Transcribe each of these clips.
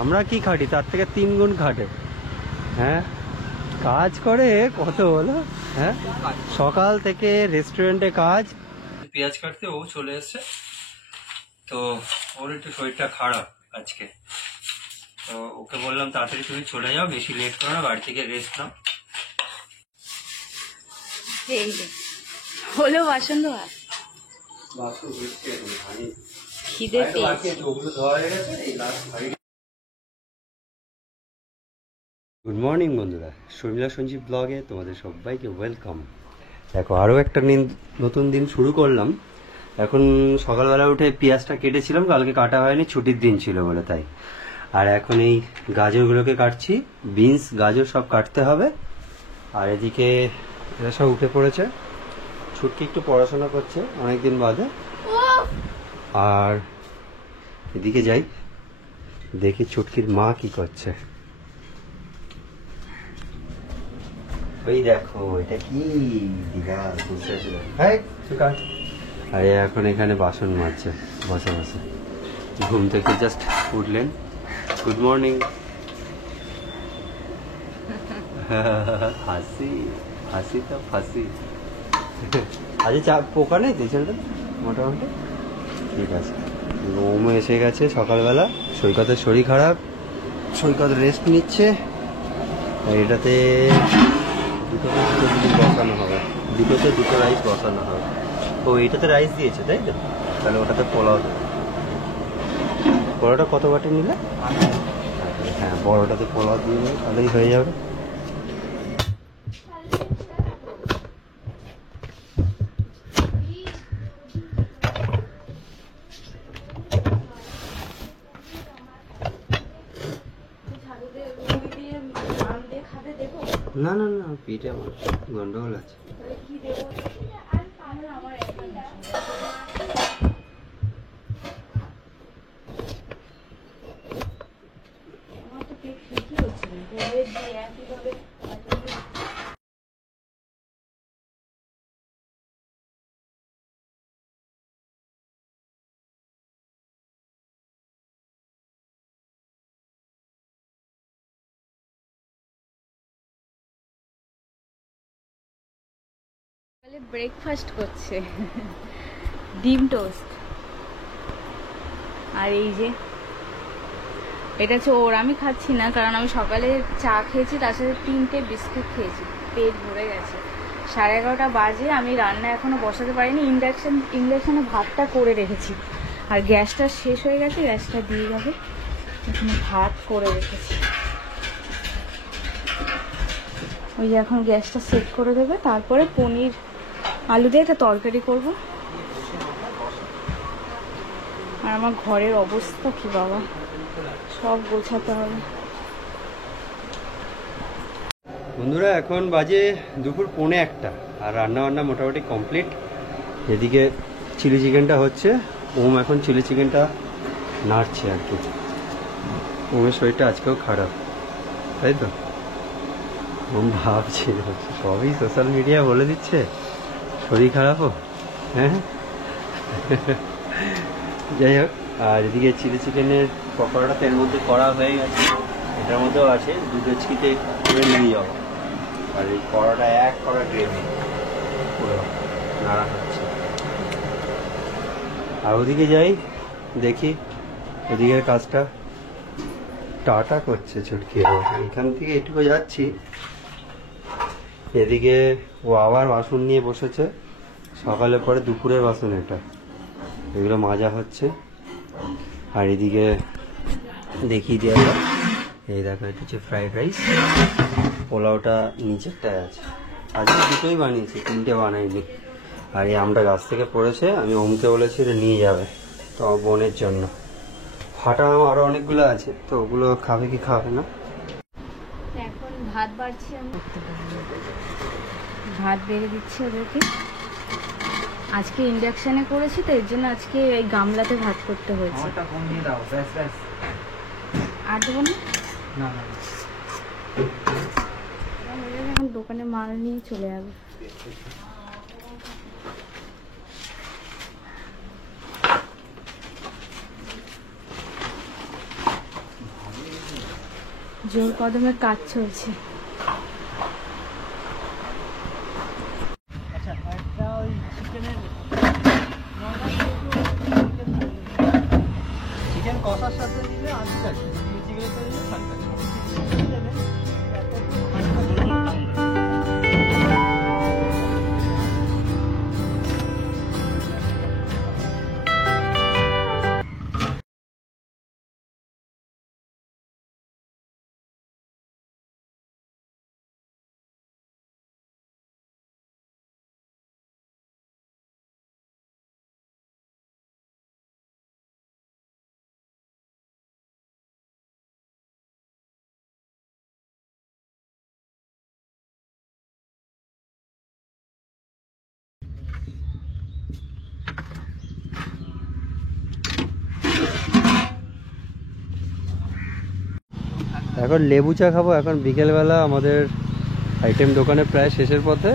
আমরা কি খাটি তার থেকে 3 গুণ খাটে। হ্যাঁ, কাজ করে কত বলো। হ্যাঁ, সকাল থেকে রেস্টুরেন্টে কাজ। পেঁয়াজ কাটতে ও চলে এসছে, তো ওর একটু শরীরটা খারাপ আজকে, তো ওকে বললাম তাড়াতাড়ি তুমি চলে যাও, বেশি লেট করো না, বাড়ি থেকে রেস্ট নাও। এই যে হলো বাসন ধোয়া, খিদে পেয়েছে। গুড মর্নিং বন্ধুরা, শর্মিলা সঞ্জীব ব্লগে তোমাদের সবাইকে ওয়েলকাম। দেখো আরও একটা নতুন দিন শুরু করলাম। এখন সকালবেলা উঠে পেঁয়াজটা কেটেছিলাম, কালকে কাটা হয়নি, ছুটির দিন ছিল বলে তাই। আর এখন এই গাজরগুলোকে কাটছি, বিনস গাজর সব কাটতে হবে। আর এদিকে এরা সব উঠে পড়েছে, ছুটকি একটু পড়াশোনা করছে অনেকদিন বাদে। আর এদিকে যাই দেখি ছুটকির মা কি করছে। ওই দেখো এটা কি দিদা বুঝতে পারছি। আরে এখন এখানে বাসন মাজছে বসে বসে, ঘুম থেকে জাস্ট উঠলেন। Good morning. হাসি হাসি তো ফাঁসি। আজকে চা পোকা নেই তো ছেলেটা মোটামুটি ঠিক আছে। ওম এসে গেছে সকালবেলা, সৈকতের শরীর খারাপ, সৈকত রেস্ট নিচ্ছে। এটাতে দুটো বসানো হবে, দুটো রাইস বসানো হবে। ও এটাতে রাইস দিয়েছে তাই তো, তাহলে ওটাতে পোলাও দেবে। পোলাওটা কত বাটি নিলে? হ্যাঁ, বড়টাতে পোলাও দিয়ে নেবে, তাহলেই হয়ে যাবে। না না না, পেটে আমার গন্ডগোল আছে। ব্রেকফাস্ট করছে, ডিম টোস্ট। আর এই যে এটা হচ্ছে ওর, আমি খাচ্ছি না কারণ আমি সকালে চা খেয়েছি, তার সাথে 3টে বিস্কুট খেয়েছি, পেট ভরে গেছে। 11:30 বাজে, আমি রান্না এখনো বসাতে পারিনি। ইন্ডাকশনে ভাতটা করে রেখেছি, আর গ্যাসটা শেষ হয়ে গেছে, গ্যাসটা দিয়ে যাবে। এখানে ভাত করে রেখেছি, ওই যে এখন গ্যাসটা সেট করে দেবে, তারপরে পনির আলু দিয়ে একটা তরকারি করব। আর আমার ঘরের অবস্থা কি বাবা, সব গোছাতে হবে। বন্ধুরা এখন বাজে দুপুর 1:45, আর রান্না বান্না মোটামুটি কমপ্লিট। এদিকে চিলি চিকেনটা হচ্ছে, ওম এখন চিলি চিকেনটা নাড়ছে আর কি। ওমের শরীরটা আজকেও খারাপ তাই তো, ওম ভাবছে সবই সোশ্যাল মিডিয়া বলে দিচ্ছে শরীর খারাপও। হ্যাঁ যাই হোক, আর এদিকে চিলি চিকেনের পকোড়াটা তেল মধ্যে করা হয়ে গেছে, এটার মধ্যেও আছে দুটো চিতে করে নিয়ে যাওয়া। আর এই কড়াটা এক কড়া গ্রেভি পুরো নাড়া হচ্ছে। আর ওদিকে যাই দেখি, ওদিকের কাজটা টাটা করছে ছুটকি। এখান থেকে এটুকু যাচ্ছি, এদিকে ও আবার বাসন নিয়ে বসেছে, সকালে পরে দুপুরের বাসন এটা, এগুলো মাজা হচ্ছে। আর এদিকে দেখিয়ে দিয়ে এই দেখো, এটা হচ্ছে ফ্রাইড রাইস, পোলাওটা নিচেরটায় আছে। আজকে দুটোই বানিয়েছি, 3টে বানাইনি। আর এই আমটা গাছ থেকে পড়েছে, আমি ওমকে বলেছি এটা নিয়ে যাবে, তো আমার বোনের জন্য। ফাটা আম আরও অনেকগুলো আছে, তো ওগুলো খাবে কি খাবে না। এখন ভাত বাড়ছি, আমি ভাত বেড়ে দিচ্ছি ওদেরকে। আজকে ইন্ডাকশানে করেছি তো, এর জন্য আজকে এই গামলাতে ভাত করতে হয়েছে। আর দেবো না, এখন দোকানে মাল নিয়ে চলে যাবে। জোর কদমে কাজ চলছে। চিকেন কষার সাথে নিলে 80 টাকা, চিকেন করে নিলে 60 টাকা। চিকেন নেবে এখন লেবু চা খাবো। এখন বিকেলবেলা আমাদের আইটেম দোকানে প্রায় শেষের পথে।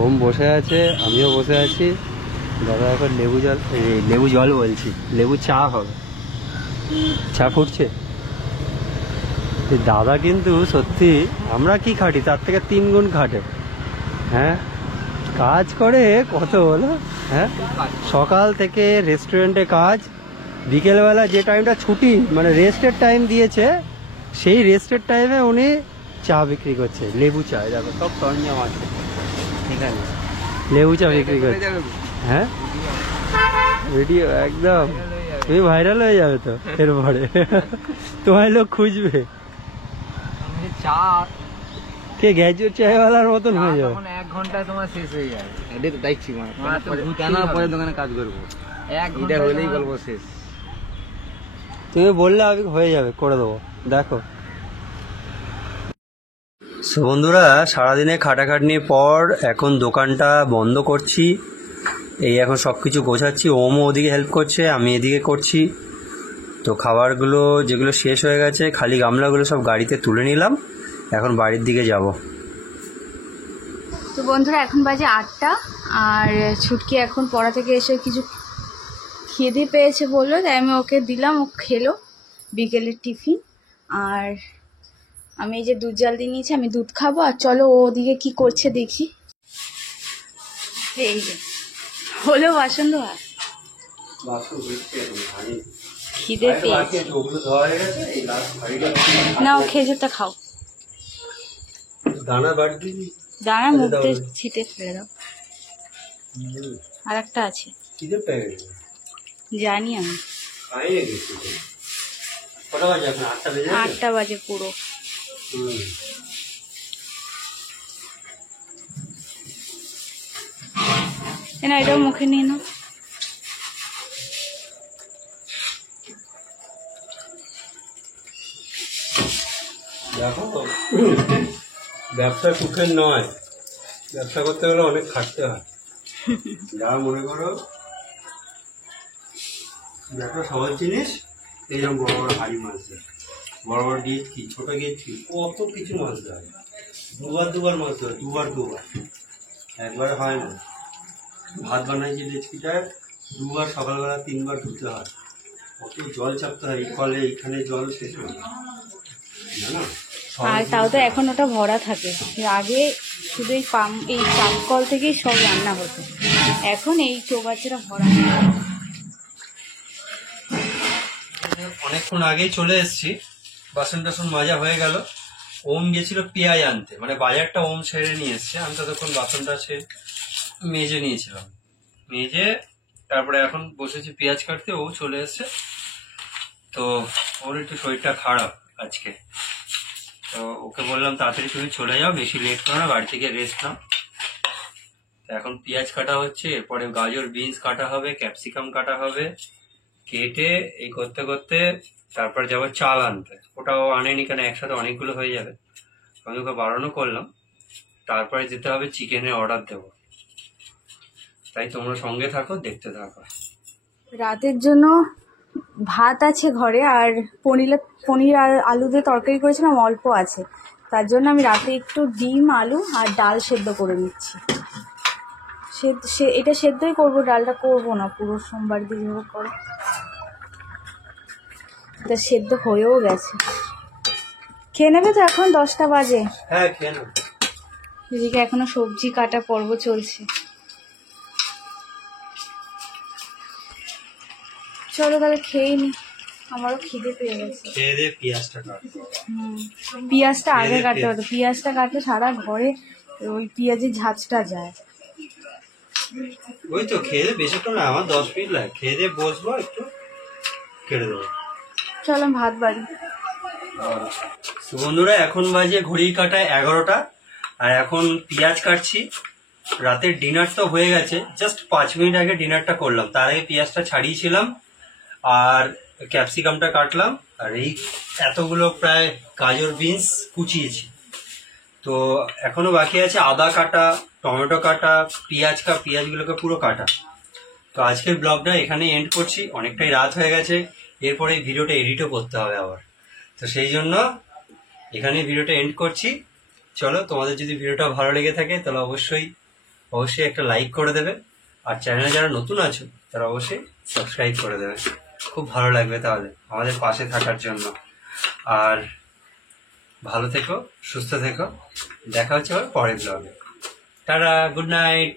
ওম বসে আছে, আমিও বসে আছি। দাদা এখন লেবু জল বলছি, লেবু চা হবে। চা ফুটছে। দাদা কিন্তু সত্যি আমরা কি খাটি তার থেকে 3 গুণ খাটে। হ্যাঁ, কাজ করে কত বলো। হ্যাঁ, সকাল থেকে রেস্টুরেন্টে কাজ, বিকেলবেলা যে টাইমটা ছুটি মানে রেস্টের টাইম দিয়েছে, সেই রেস্টের টাইমে উনি চা বিক্রি করছে, লেবু চা। দেখো সব সরঞ্জাম আছে এখানে, লেবু চা বিক্রি করছে। হ্যাঁ, ভিডিও একদম তুমি ভাইরাল হয়ে যাবে তো এরপরে। তোমার লোক খুঁজবে, চা কে গ্র্যাজুয়েট চায়ওয়ালার মতন হয়ে যাবে। 1 ঘন্টায় তোমার শেষ হয়ে যাবে। এটা তো দেখছি কেন পরে দোকানে কাজ করবো, 1 ঘন্টা হলেই গল্প শেষ। তুমি বললে আমি হয়ে যাবে, করে দেবো। দেখো সো বন্ধুরা, সারাদিনে খাটাখাটনির পর এখন দোকানটা বন্ধ করছি। এই এখন সব কিছু গোছাচ্ছি। ওমও ওদিকে হেল্প করছে, আমি এদিকে করছি। তো খাবারগুলো যেগুলো শেষ হয়ে গেছে, খালি গামলাগুলো সব গাড়িতে তুলে নিলাম। এখন বাড়ির দিকে যাব। তো বন্ধুরা, এখন বাজে 8টা। আর ছুটকি এখন পড়া থেকে এসে কিছু খিদে পেয়েছে বললো, তাই আমি ওকে দিলাম, ও খেলো বিকেলের টিফিন। আর আমি এই যে দুধ জাল দিয়ে নিয়েছি, আমি দুধ খাবো। আর চলো ও ওদিকে কি করছে দেখি। এই যে হলো বাসন ধোয়া, খিদে পেয়েছে। না, ও খেজুরটা খাও, দানা মুখ দিয়ে ছিটে ফেলে দাও। আর একটা আছে, জানি আমি। 8টা বাজে পুরো। না, এটাও মুখে নিয়ে নাও। দেখো, ব্যবসা সুখের নয়, ব্যবসা করতে গেলে অনেক খাটতে হয়। যারা মনে করো দেখো সহজ জিনিস, এইরকম বড় বড় হাড়ি মাছ দেয়, বড় বড় গেট কি, ছোট গেট কি, কত কিছু মাছ দেয়। দুবার মাছ দেয়, দুবার একবার হয় না। ভাত বানাইছি ডেচকিটায়, 2বার সকালবেলা 3বার ধুতে হয়। কত জল চাপতে হয়, এই কলে এইখানে জল শেষ হয় না। আর তাও তো এখন ওটা ভরা থাকে। আগে শুধু এই চাপ কল থেকেই সব রান্না হতো, এখন এই চৌবাচ্চাটা ভরা। অনেকক্ষণ আগেই চলে এসেছি, বাসন টাসন মাজা হয়ে গেল। ওম গেছিল পেঁয়াজ আনতে, মানে বাজারটা ওম ছেড়ে নিয়ে এসছে। আমি ততক্ষণ বাসনটা মেজে নিয়েছিলাম। মেজে তারপরে এখন বসেছি পেঁয়াজ কাটতে, ও চলে এসছে। তো ওর একটু শরীরটা খারাপ আজকে, তো ওকে বললাম তাড়াতাড়ি তুমি চলে যাও, বেশি লেট করো না, বাড়ি থেকে রেস্ট নাও। এখন পেঁয়াজ কাটা হচ্ছে, এরপরে গাজর বিনস কাটা হবে, ক্যাপসিকাম কাটা হবে। কেটে এই করতে করতে তারপর যাবো চাল আনতে। ওটাও আনেনি, কেন একসাথে অনেকগুলো হয়ে যাবে। আমি ওকে বারণও করলাম। তারপরে যেতে হবে চিকেনের অর্ডার দেবো। তাই তোমরা সঙ্গে থাকো, দেখতে থাকো। রাতের জন্য ভাত আছে ঘরে, আর পনির আর আলু দিয়ে তরকারি করেছিলাম, অল্প আছে। তার জন্য আমি রাতে একটু ডিম, আলু আর ডাল সেদ্ধ করে নিচ্ছি। এটা সেদ্ধই করবো, ডালটা করবো না, পুরো সোমবার দিয়ে যেভাবে করো। এটা সেদ্ধ হয়েও গেছে। খেয়ে নেবে তো? এখন 10টা বাজে। হ্যাঁ খেয়ে নাও। এদিকে এখনো সবজি কাটা পর্ব চলছে। চলো তাহলে খেয়ে নি, আমারও খিদে পেয়ে গেছে। খেয়ে দিয়ে পেঁয়াজটা কাটবো। পেঁয়াজটা আগে খেয়ে কাটতে পেঁয়াজ। হতো, পেঁয়াজটা কাটলে সারা ঘরে ওই পেঁয়াজের ঝাঁজটা যায়। ওই তো খেয়ে দিয়ে বেশিক্ষণ না, আমার 10 মিনিট লাগে। খেয়ে দিয়ে বসবো, একটু কেটে দেবো। চলো ভাত বাড়ি। তো বন্ধুরা এখন বাজে ঘড়ির কাঁটায় 11টা, আর এখন পেঁয়াজ কাটছি। রাতের ডিনার তো হয়ে গেছে, জাস্ট 5 মিনিট আগে ডিনারটা করলাম, তার আগে পেঁয়াজটা ছাড়িয়েছিলাম আর ক্যাপসিকামটা কাটলাম, আর এই এতগুলো প্রায় গাজর বিনস কুচিয়েছি। তো এখনো বাকি আছে আদা কাটা, টমেটো কাটা, পেঁয়াজগুলোকে পুরো কাটা। তো আজকের ব্লগটা এখানে এন্ড করছি, অনেকটাই রাত হয়ে গেছে। এরপরে এই ভিডিওটা এডিটও করতে হবে আবার, তো সেই জন্য এখানে ভিডিওটা এন্ড করছি। চলো, তোমাদের যদি ভিডিওটা ভালো লেগে থাকে তাহলে অবশ্যই একটা লাইক করে দেবে, আর চ্যানেলে যারা নতুন আছো তারা অবশ্যই সাবস্ক্রাইব করে দেবে, খুব ভালো লাগবে তাহলে আমাদের পাশে থাকার জন্য। আর ভালো থেকো, সুস্থ থেকো, দেখা হচ্ছে আবার পরের ব্লগে। Tata, good night.